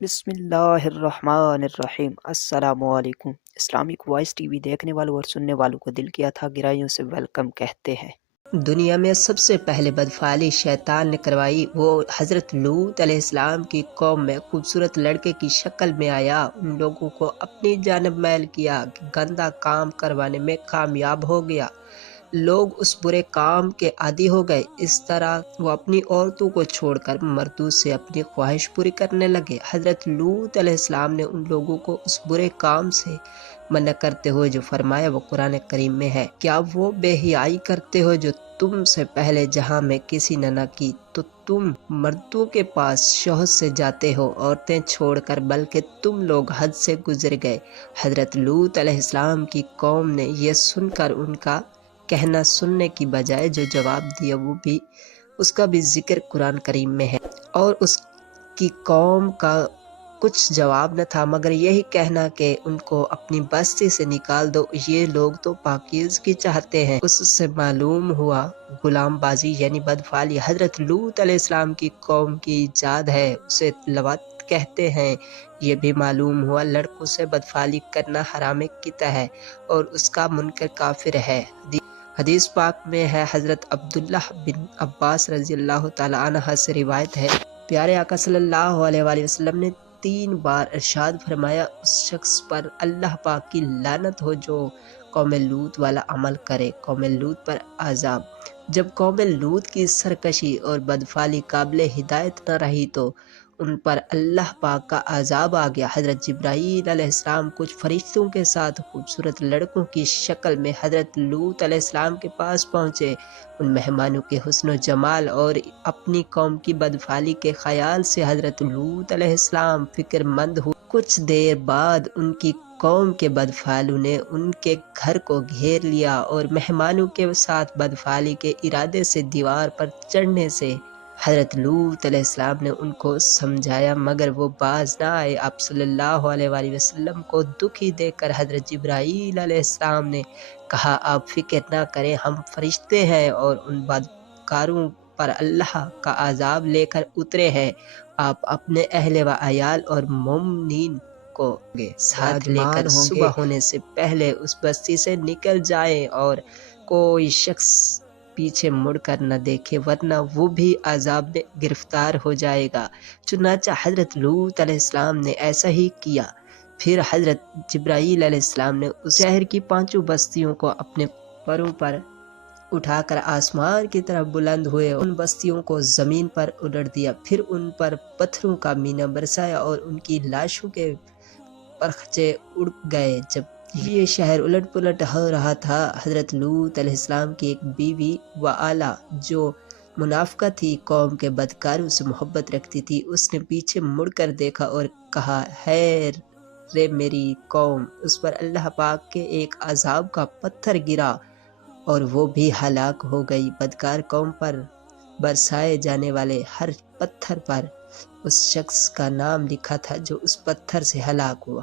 بسم اللہ الرحمن الرحیم۔ السلام علیکم۔ اسلامک وائس ٹی وی دیکھنے والوں اور سننے والوں کو دل کی اتھا گہرائیوں سے ویلکم کہتے ہیں۔ دنیا میں سب سے پہلے بدفعلی شیطان نے کروائی، وہ حضرت لوط علیہ السلام کی قوم میں خوبصورت لڑکے کی شکل میں آیا، ان لوگوں کو اپنی جانب میل کیا کہ گندا کام کروانے میں کامیاب ہو گیا۔ لوگ اس برے کام کے عادی ہو گئے، اس طرح وہ اپنی عورتوں کو چھوڑ کر مردوں سے اپنی خواہش پوری کرنے لگے۔ حضرت لوط علیہ السلام نے ان لوگوں کو اس برے کام سے منع کرتے ہوئے جو فرمایا وہ قرآن کریم میں ہے، کیا وہ بے حیائی کرتے ہو جو تم سے پہلے جہاں میں کسی نے نہ کی، تو تم مردوں کے پاس شوہر سے جاتے ہو عورتیں چھوڑ کر، بلکہ تم لوگ حد سے گزر گئے۔ حضرت لوط علیہ السلام کی قوم نے یہ سن کر ان کا کہنا سننے کی بجائے جو جواب دیا اس کا بھی ذکر قرآن کریم میں ہے، اور اس کی قوم کا کچھ جواب نہ تھا مگر یہی کہنا کہ ان کو اپنی بستی سے نکال دو، یہ لوگ تو پاکیزگی چاہتے ہیں۔ اس سے معلوم ہوا غلام بازی یعنی بدفعلی حضرت لوط علیہ السلام کی قوم کی ایجاد ہے، اسے لواط کہتے ہیں۔ یہ بھی معلوم ہوا لڑکوں سے بدفعلی کرنا حرام قطع ہے اور اس کا منکر کافر ہے۔ حدیث پاک میں ہے، حضرت عبداللہ بن عباس رضی اللہ تعالی عنہ سے روایت ہے، پیارے آقا صلی اللہ علیہ وآلہ وسلم نے 3 بار ارشاد فرمایا، اس شخص پر اللہ پاک کی لعنت ہو جو قوم لوط والا عمل کرے۔ قوم لوط پر عذاب۔ جب قوم لوط کی سرکشی اور بدفعلی قابل ہدایت نہ رہی تو ان پر اللہ پاک کا عذاب آ گیا۔ حضرت جبرائیل علیہ السلام کچھ فرشتوں کے ساتھ خوبصورت لڑکوں کی شکل میں حضرت لوط علیہ السلام کے پاس پہنچے۔ ان مہمانوں کے حسن و جمال اور اپنی قوم کی بدفعلی کے خیال سے حضرت لوط علیہ السلام فکر مند ہوئے۔ کچھ دیر بعد ان کی قوم کے بدفعلوں نے ان کے گھر کو گھیر لیا اور مہمانوں کے ساتھ بدفعلی کے ارادے سے دیوار پر چڑھنے سے حضرت لوط علیہ السلام نے ان کو سمجھایا مگر وہ باز نہ آئے۔ آپ صلی اللہ علیہ وآلہ وسلم کو دکھی دیکھ کر حضرت جبرائیل علیہ السلام نے کہا، آپ فکر نہ کریں، ہم فرشتے ہیں اور ان بدکاروں پر اللہ کا عذاب لے کر اترے ہیں۔ آپ اپنے اہل و عیال اور مومنین کو ساتھ لے کر صبح ہونے سے پہلے اس بستی سے نکل جائیں اور کوئی شخص پیچھے مڑ کر نہ دیکھے ورنہ وہ بھی عذاب میں گرفتار ہو جائے گا۔ چنانچہ حضرت لوط علیہ السلام نے ایسا ہی کیا۔ پھر حضرت جبرائیل علیہ السلام نے اس شہر کی 5 بستیوں کو اپنے پروں پر اٹھا کر آسمان کی طرف بلند ہوئے، ان بستیوں کو زمین پر الٹ دیا، پھر ان پر پتھروں کا مینہ برسایا اور ان کی لاشوں کے پرخچے اڑ گئے۔ جب یہ شہر الٹ پلٹ ہو رہا تھا، حضرت لوط علیہ السلام کی ایک بیوی وآلا جو منافقہ تھی، قوم کے بدکاروں سے محبت رکھتی تھی، اس نے پیچھے مڑ کر دیکھا اور کہا، ہے رے میری قوم! اس پر اللہ پاک کے ایک عذاب کا پتھر گرا اور وہ بھی ہلاک ہو گئی۔ بدکار قوم پر برسائے جانے والے ہر پتھر پر اس شخص کا نام لکھا تھا جو اس پتھر سے ہلاک ہوا۔